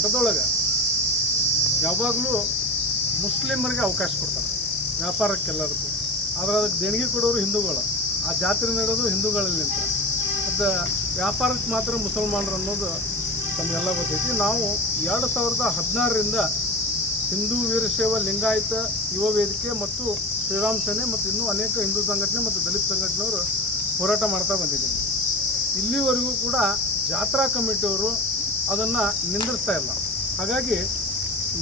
ಮಠದೊಳಗೆ ಯಾವಾಗಲೂ ಮುಸ್ಲಿಮರಿಗೆ ಅವಕಾಶ ಕೊಡ್ತಾರೆ, ವ್ಯಾಪಾರಕ್ಕೆಲ್ಲದಕ್ಕೂ. ಆದರೆ ಅದಕ್ಕೆ ದೇಣಿಗೆ ಕೊಡೋರು ಹಿಂದೂಗಳು, ಆ ಜಾತ್ರೆ ನಡೆಯೋದು ಹಿಂದೂಗಳಲ್ಲಿ ಅಂತ ಅದು ವ್ಯಾಪಾರಕ್ಕೆ ಮಾತ್ರ ಮುಸಲ್ಮಾನರು ಅನ್ನೋದು ತಮಗೆಲ್ಲ ಗೊತ್ತೈತಿ. ನಾವು ಎರಡು ಸಾವಿರದ ಹದಿನಾರರಿಂದ ಹಿಂದೂ ವೀರಶೈವ ಲಿಂಗಾಯತ ಯುವ ವೇದಿಕೆ ಮತ್ತು ಶ್ರೀರಾಮ್ ಸೇನೆ ಮತ್ತು ಇನ್ನೂ ಅನೇಕ ಹಿಂದೂ ಸಂಘಟನೆ ಮತ್ತು ದಲಿತ ಸಂಘಟನೆಯವರು ಹೋರಾಟ ಮಾಡ್ತಾ ಬಂದಿದ್ದೀವಿ ಇಲ್ಲಿವರೆಗೂ ಕೂಡ ಜಾತ್ರಾ ಕಮಿಟಿಯವರು ಅದನ್ನು ನಿಂದಿರ್ತಾ ಇಲ್ಲ. ಹಾಗಾಗಿ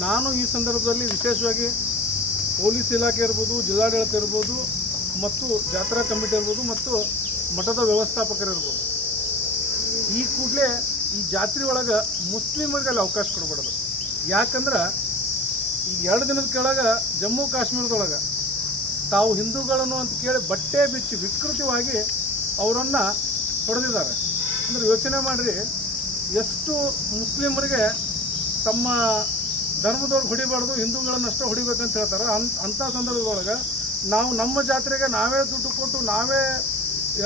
ನಾನು ಈ ಸಂದರ್ಭದಲ್ಲಿ ವಿಶೇಷವಾಗಿ ಪೊಲೀಸ್ ಇಲಾಖೆ ಇರ್ಬೋದು, ಜಿಲ್ಲಾಡಳಿತ ಇರ್ಬೋದು, ಮತ್ತು ಜಾತ್ರಾ ಕಮಿಟಿ ಇರ್ಬೋದು, ಮತ್ತು ಮಠದ ವ್ಯವಸ್ಥಾಪಕರಿರ್ಬೋದು ಈ ಕೂಡಲೇ ಈ ಜಾತ್ರೆ ಒಳಗೆ ಮುಸ್ಲಿಮರಿಗೆ ಅಲ್ಲಿ ಅವಕಾಶ ಕೊಡಬಾರ್ದು. ಯಾಕಂದ್ರೆ ಈ ಎರಡು ದಿನದ ಕೆಳಗೆ ಜಮ್ಮು ಕಾಶ್ಮೀರದೊಳಗೆ ತಾವು ಹಿಂದೂಗಳನ್ನು ಅಂತ ಕೇಳಿ ಬಟ್ಟೆ ಬಿಚ್ಚಿ ವಿಕೃತವಾಗಿ ಅವರನ್ನು ಹೊಡೆದಿದ್ದಾರೆ ಅಂದ್ರೆ ಯೋಚನೆ ಮಾಡಿರಿ ಎಷ್ಟು ಮುಸ್ಲಿಮರಿಗೆ ತಮ್ಮ ಧರ್ಮದವ್ರು ಹೊಡಿಬಾರ್ದು, ಹಿಂದೂಗಳನ್ನಷ್ಟೇ ಹೊಡಿಬೇಕಂತ ಹೇಳ್ತಾರೆ. ಅಂಥ ಅಂಥ ಸಂದರ್ಭದೊಳಗೆ ನಾವು ನಮ್ಮ ಜಾತ್ರೆಗೆ ನಾವೇ ದುಡ್ಡು ಕೊಟ್ಟು ನಾವೇ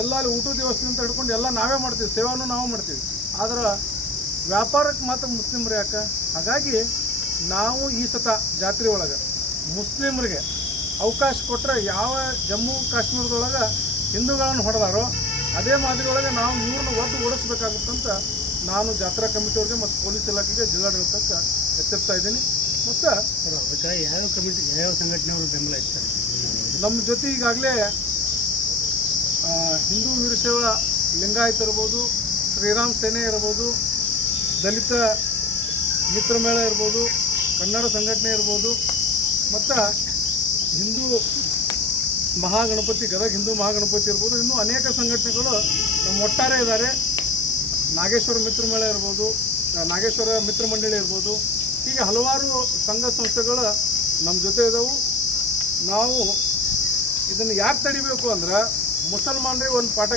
ಎಲ್ಲ ವ್ಯವಸ್ಥೆ ಹಿಡ್ಕೊಂಡು ಎಲ್ಲ ನಾವೇ ಮಾಡ್ತೀವಿ, ಸೇವಾನು ನಾವು ಮಾಡ್ತೀವಿ. ಆದ್ರೆ ವ್ಯಾಪಾರಕ್ಕೆ ಮಾತ್ರ ಮುಸ್ಲಿಮ್ರು ಯಾಕೆ? ಹಾಗಾಗಿ ನಾವು ಈ ಸತ ಜಾತ್ರೆ ಒಳಗೆ ಮುಸ್ಲಿಮರಿಗೆ ಅವಕಾಶ ಕೊಟ್ಟರೆ ಯಾವ ಜಮ್ಮು ಕಾಶ್ಮೀರದೊಳಗೆ ಹಿಂದೂಗಳನ್ನು ಹೊಡೆದಾರೋ, ಅದೇ ಮಾದರಿ ಒಳಗೆ ನಾವು ಇವ್ರನ್ನ ಒದ್ದು ಓಡಿಸ್ಬೇಕಾಗುತ್ತಂತ ನಾನು ಜಾತ್ರಾ ಕಮಿಟಿಯವ್ರಿಗೆ ಮತ್ತು ಪೊಲೀಸ್ ಇಲಾಖೆಗೆ ಜಿಲ್ಲಾಡಳಿತಕ್ಕೆ ಎಚ್ಚರಿಸ್ತಾ ಇದ್ದೀನಿ. ಮತ್ತು ಅದಕ್ಕೆ ಯಾವ ಕಮಿಟಿ ಯಾವ ಸಂಘಟನೆಯವರು ಬೆಂಬಲ ಇರ್ತಾರೆ? ನಮ್ಮ ಜೊತೆ ಈಗಾಗಲೇ ಹಿಂದೂ ವೀರಶೈವ ಲಿಂಗಾಯತ ಇರ್ಬೋದು ಶ್ರೀರಾಮ್ ಸೇನೆ ಇರ್ಬೋದು ದಲಿತ ಮಿತ್ರ ಮೇಳ ಇರ್ಬೋದು ಕನ್ನಡ ಸಂಘಟನೆ ಇರ್ಬೋದು ಮತ್ತು ಹಿಂದೂ ಮಹಾಗಣಪತಿ ಗದಗ ಹಿಂದೂ ಮಹಾಗಣಪತಿ ಇರ್ಬೋದು ಇನ್ನೂ ಅನೇಕ ಸಂಘಟನೆಗಳು ನಮ್ಮ ಒಟ್ಟಾರೆ ಇದ್ದಾರೆ. ನಾಗೇಶ್ವರ ಮಿತ್ರ ಮೇಳ ಇರ್ಬೋದು ನಾಗೇಶ್ವರ ಮಿತ್ರ ಮಂಡಳಿ ಇರ್ಬೋದು, ಹೀಗೆ ಹಲವಾರು ಸಂಘ ಸಂಸ್ಥೆಗಳು ನಮ್ಮ ಜೊತೆ ಇದ್ದವು ನಾವು ಇದನ್ನು ಯಾಕೆ ತಡಿಬೇಕು ಅಂದ್ರೆ ಮುಸಲ್ಮಾನರಿಗೆ ಒಂದು ಪಾಠ